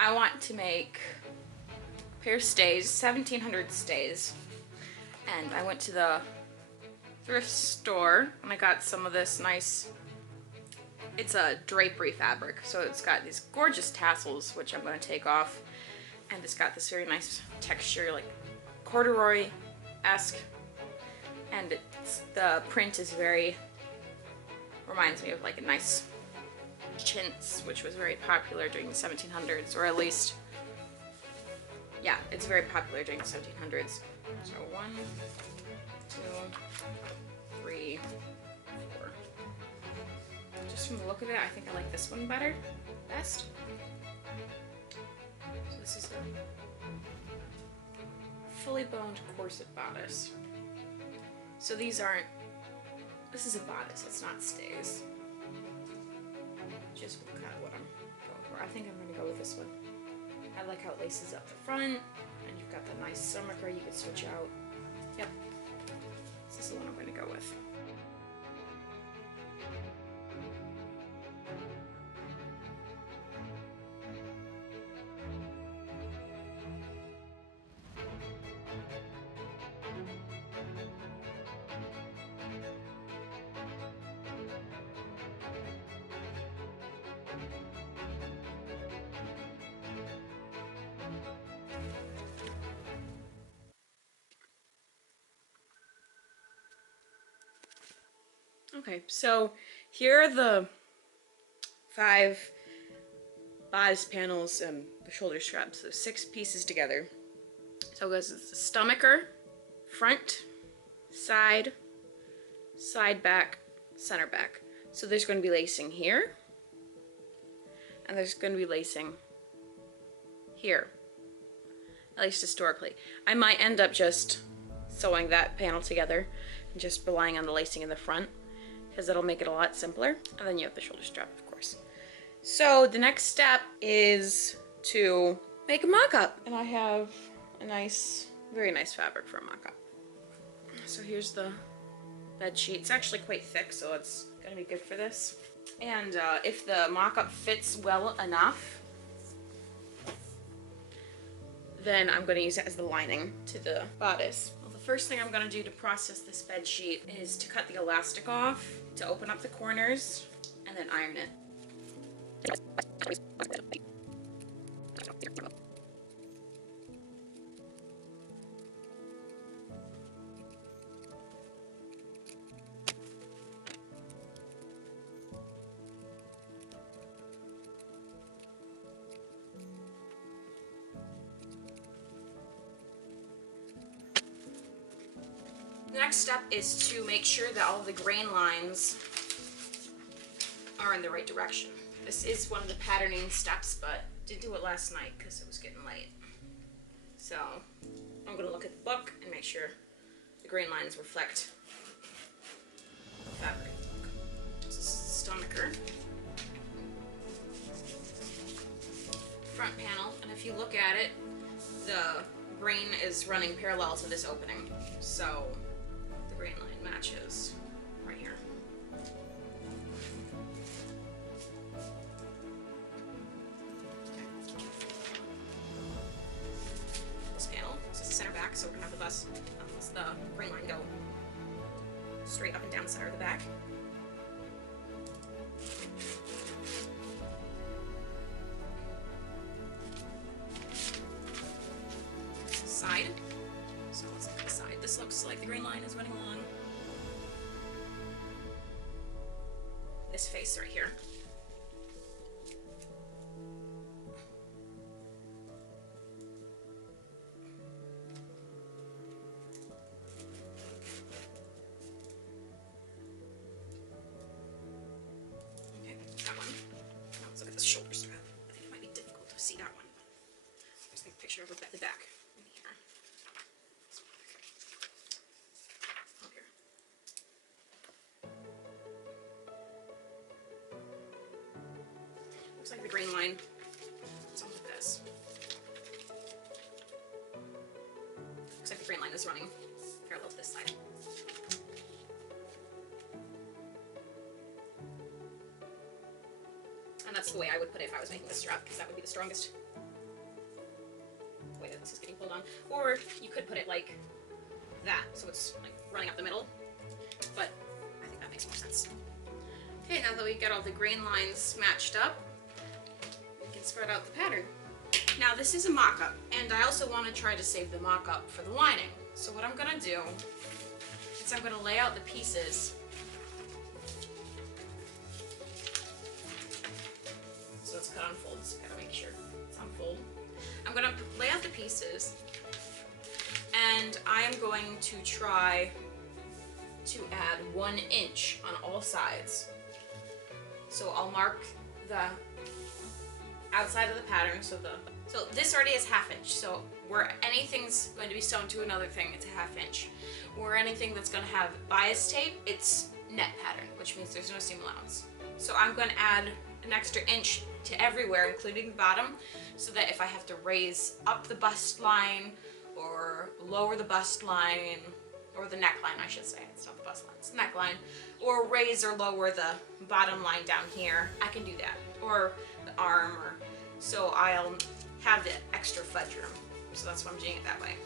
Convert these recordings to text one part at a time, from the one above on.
I want to make a pair of stays, 1700 stays. And I went to the thrift store and I got some of this nice, it's a drapery fabric. So it's got these gorgeous tassels, which I'm going to take off. And it's got this very nice texture, like corduroy-esque. And the print is very, reminds me of like a nice chintz, which was very popular during the 1700s, or at least, yeah, it's very popular during the 1700s. So 1, 2, 3, 4. Just from the look of it, I think I like this one best. So this is a fully boned corset bodice. So these aren't, this is a bodice, it's not stays. Just kind of what I'm going for. I think I'm going to go with this one. I like how it laces up the front, and you've got the nice stomacher you can switch out. Yep, this is the one I'm going to go with. Okay, so here are the 5 bodice panels and the shoulder straps, so 6 pieces together. So it goes the stomacher, front, side, side back, center back. So there's going to be lacing here, and there's going to be lacing here, at least historically. I might end up just sewing that panel together and just relying on the lacing in the front, because that'll make it a lot simpler. And then you have the shoulder strap, of course. So the next step is to make a mock-up. And I have a nice, very nice fabric for a mock-up. So here's the bed sheet. It's actually quite thick, so it's gonna be good for this. And if the mock-up fits well enough, then I'm gonna use it as the lining to the bodice. First thing I'm going to do to process this bed sheet is to cut the elastic off, to open up the corners, and then iron it. The next step is to make sure that all of the grain lines are in the right direction. This is one of the patterning steps, but didn't do it last night because it was getting late. So I'm going to look at the book and make sure the grain lines reflect the fabric. This is the stomacher. Front panel, and if you look at it, the grain is running parallel to this opening. So grain line matches right here. This panel, this is the center back, so we're gonna have the grain line go straight up and down the center of the back. Side. So let's look at the side. This looks like the grain line is running along this face right here. Okay, that one. Now let's look at the shoulder strap. I think it might be difficult to see that one. Just take a picture of the back. Looks like the grain line. Something like this. Looks like the grain line is running parallel to this side. And that's the way I would put it if I was making this strap, because that would be the strongest the way that this is getting pulled on. Or you could put it like that, so it's like running up the middle. But I think that makes more sense. Okay, now that we got all the grain lines matched up, we can spread out the pattern. Now this is a mock-up, and I also want to try to save the mock-up for the lining. So what I'm gonna do is I'm gonna lay out the pieces. So it's cut on folds, so gotta make sure it's on fold. I'm gonna lay out the pieces, and I am going to try to add 1 inch on all sides. So I'll mark the outside of the pattern, so this already is 1/2 inch, so where anything's going to be sewn to another thing, it's a 1/2 inch. Where anything that's going to have bias tape, it's net pattern, which means there's no seam allowance. So I'm going to add an extra inch to everywhere, including the bottom, so that if I have to raise up the bust line or lower the bust line, or the neckline I should say, it's not the bust line, it's the neckline, or raise or lower the bottom line down here, I can do that, or the arm, or so I'll have the extra fudge room. So that's why I'm doing it that way.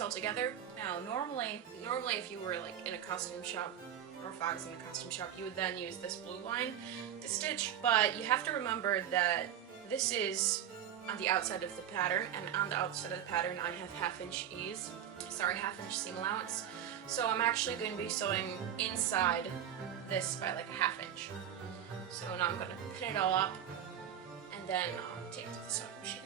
this all together. Now, normally if you were like in a costume shop, or if I was in a costume shop, you would then use this blue line to stitch, but you have to remember that this is on the outside of the pattern, and on the outside of the pattern I have half-inch seam allowance. So I'm actually going to be sewing inside this by like a half-inch. So now I'm going to pin it all up and then take it to the sewing machine.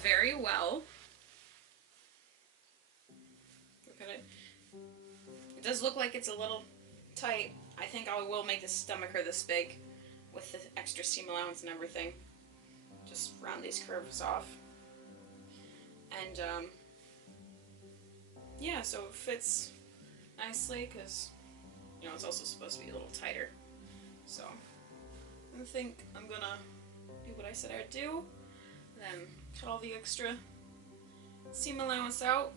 Very well. Look at it. It does look like it's a little tight. I think I will make the stomacher this big with the extra seam allowance and everything. Just round these curves off. And yeah, so it fits nicely because, you know, it's also supposed to be a little tighter. So I think I'm gonna do what I said I'd do. Then cut all the extra seam allowance out.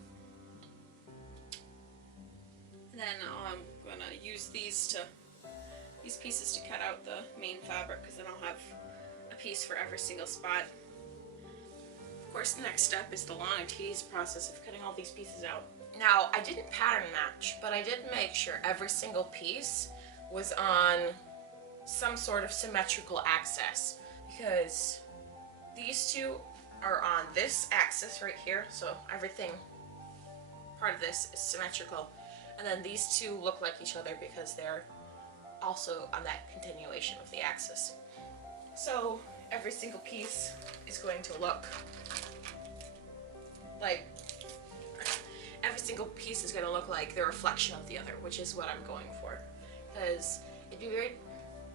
And then I'm gonna use these pieces to cut out the main fabric, because then I'll have a piece for every single spot. Of course, the next step is the long and tedious process of cutting all these pieces out. Now, I didn't pattern match, but I did make sure every single piece was on some sort of symmetrical axis, because these two are on this axis right here, so everything, part of this is symmetrical, and then these two look like each other because they're also on that continuation of the axis. So every single piece is going to look like, the reflection of the other, which is what I'm going for, because it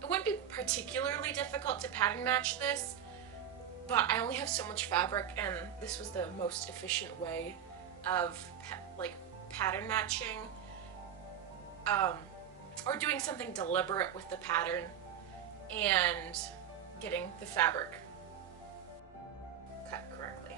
wouldn't be particularly difficult to pattern match this, but I only have so much fabric, and this was the most efficient way of pattern matching, or doing something deliberate with the pattern and getting the fabric cut correctly.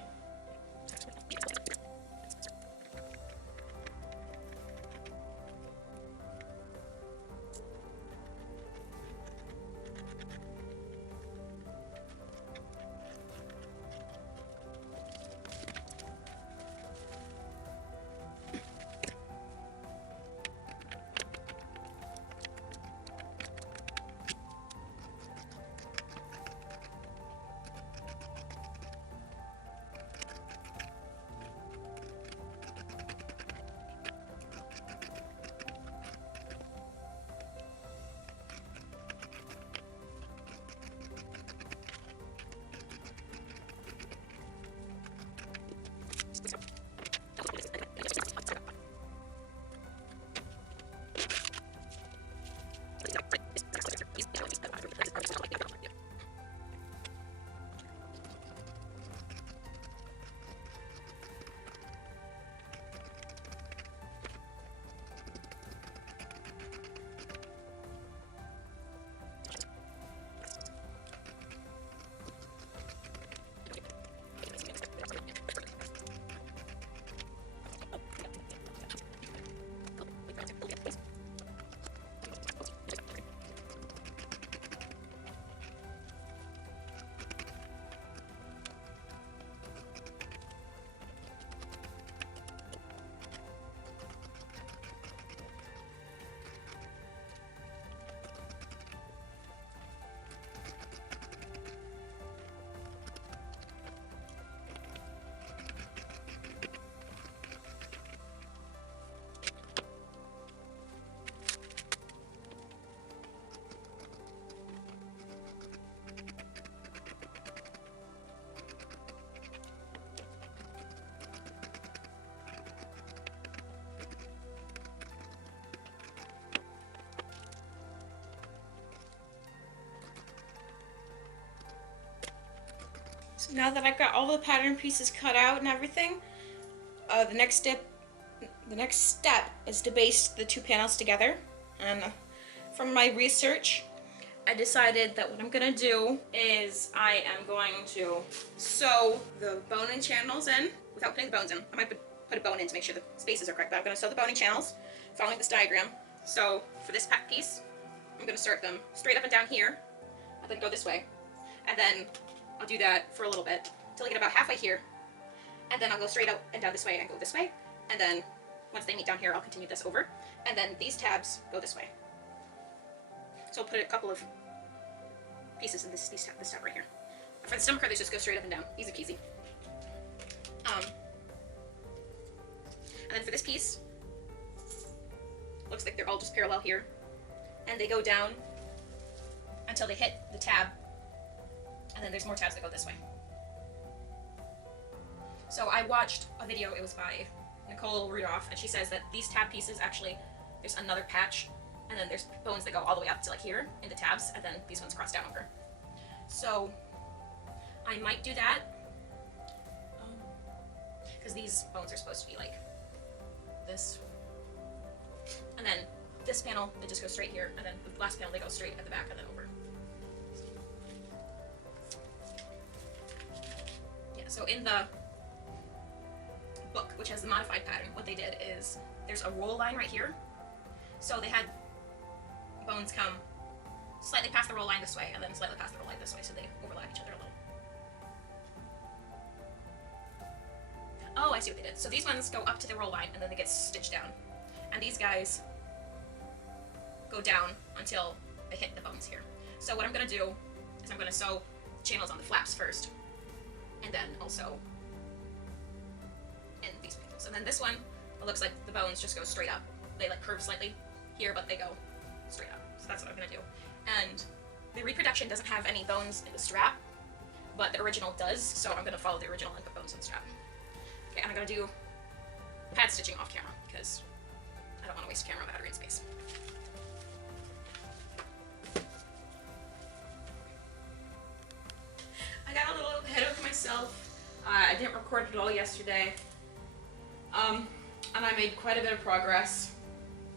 now that I've got all the pattern pieces cut out and everything, the next step is to baste the two panels together. And from my research, I decided that what I'm gonna do is I am going to sew the boning channels in without putting the bones in. I might put a bone in to make sure the spaces are correct, but I'm gonna sew the boning channels following this diagram. So for this pack piece, I'm gonna start them straight up and down here, and then go this way. And then I'll do that for a little bit till I get about halfway here. And then I'll go straight up and down this way and go this way. And then once they meet down here, I'll continue this over. And then these tabs go this way. So I'll put a couple of pieces in this tab right here. For the stomach, they just go straight up and down. Easy peasy. And then for this piece, looks like they're all just parallel here. And they go down until they hit the tab. And then there's more tabs that go this way. So I watched a video, it was by Nicole Rudolph, and she says that these tab pieces actually, there's another patch, and then there's bones that go all the way up to like here in the tabs, and then these ones cross down over. So I might do that, because these bones are supposed to be like this. And then this panel, they just go straight here, and then the last panel, they go straight at the back and then over. Yeah, so in the book, which has the modified pattern, what they did is there's a roll line right here. So they had bones come slightly past the roll line this way and then slightly past the roll line this way, so they overlap each other a little. Oh, I see what they did. So these ones go up to the roll line and then they get stitched down. And these guys go down until they hit the bones here. So what I'm going to do is I'm going to sew channels on the flaps first, and then also in these panels. And then this one, it looks like the bones just go straight up. They like curve slightly here, but they go straight up. So that's what I'm going to do. And the reproduction doesn't have any bones in the strap, but the original does, so I'm going to follow the original and put bones in the strap. Okay, and I'm going to do pad stitching off camera, because I don't want to waste camera battery and space. I got a little ahead of myself. I didn't record it all yesterday, and I made quite a bit of progress.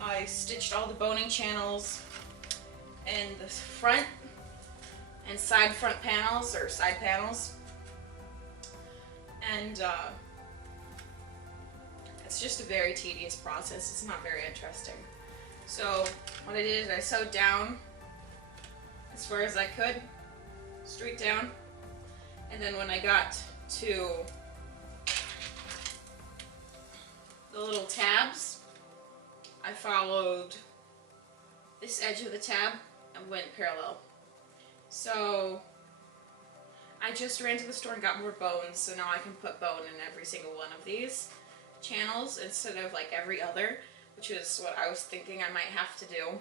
I stitched all the boning channels in the front and side front panels, or side panels, and it's just a very tedious process. It's not very interesting. So what I did is I sewed down as far as I could, straight down, and then when I got to the little tabs, I followed this edge of the tab and went parallel. So I just ran to the store and got more bones, so now I can put bone in every single one of these channels instead of like every other, which is what I was thinking I might have to do.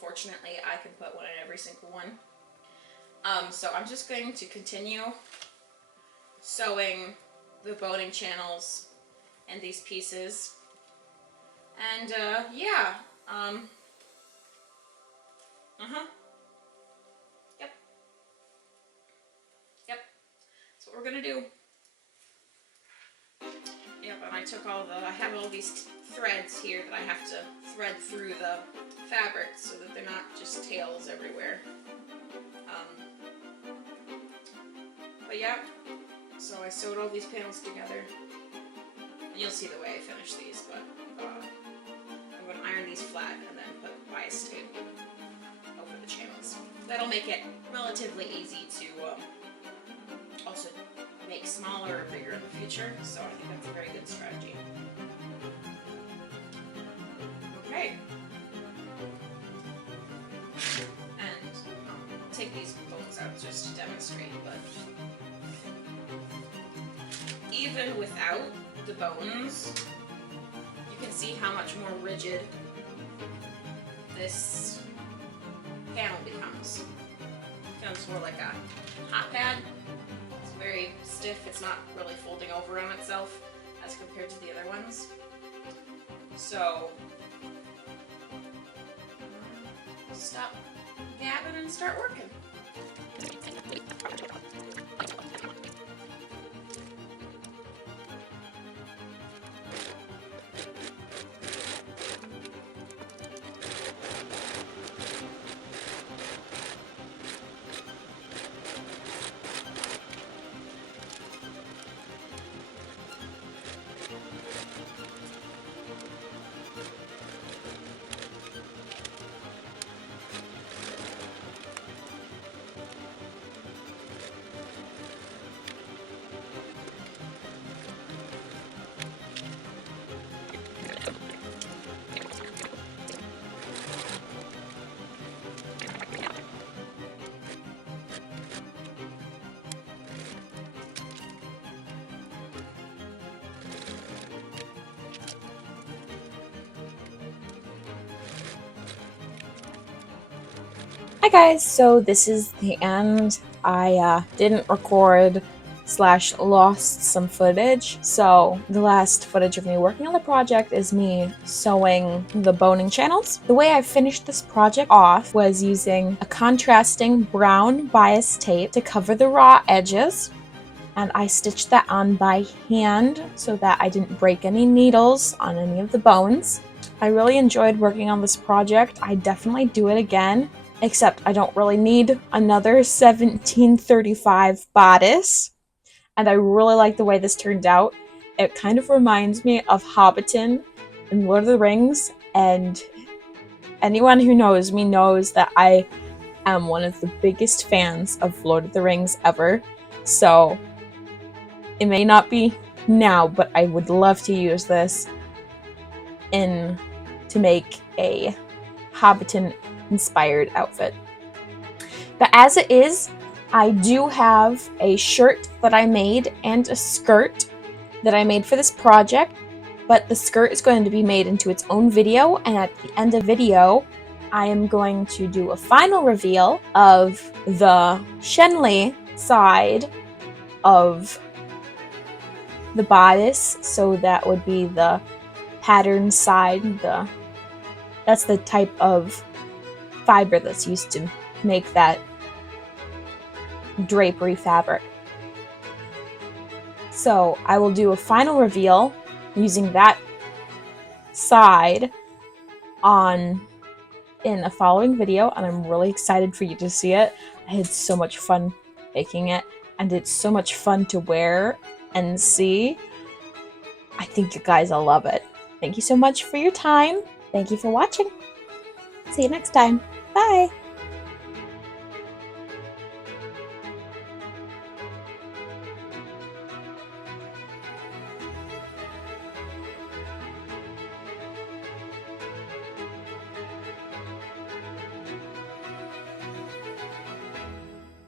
Fortunately, I can put one in every single one. So I'm just going to continue sewing the boning channels and these pieces. And yeah, Yep, that's what we're gonna do. Yep, and I took I have all these threads here that I have to thread through the fabric so that they're not just tails everywhere. But yeah, so I sewed all these panels together. And you'll see the way I finish these, but I'm going to iron these flat and then put bias tape over the channels. That'll make it relatively easy to also make smaller or bigger in the future, so I think that's a very good strategy. Okay. And I'll take these bones out just to demonstrate, but even without the bones, you can see how much more rigid this panel becomes. It becomes more like a hot pad. It's very stiff. It's not really folding over on itself as compared to the other ones. So stop gabbing and start working. Hi guys, so this is the end. I didn't record / lost some footage, so the last footage of me working on the project is me sewing the boning channels. The way I finished this project off was using a contrasting brown bias tape to cover the raw edges, and I stitched that on by hand so that I didn't break any needles on any of the bones. I really enjoyed working on this project. I definitely do it again, except I don't really need another 1735 bodice. And I really like the way this turned out. It kind of reminds me of Hobbiton in Lord of the Rings, and anyone who knows me knows that I am one of the biggest fans of Lord of the Rings ever. So it may not be now, but I would love to use this to make a Hobbiton inspired outfit. But as it is, I do have a shirt that I made and a skirt that I made for this project, but the skirt is going to be made into its own video, and at the end of the video, I am going to do a final reveal of the Shenley side of the bodice, so that would be the pattern side. That's the type of fiber that's used to make that drapery fabric. So I will do a final reveal using that side in a following video, and I'm really excited for you to see it. I had so much fun making it, and it's so much fun to wear and see. I think you guys will love it. Thank you so much for your time. Thank you for watching. See you next time. Bye!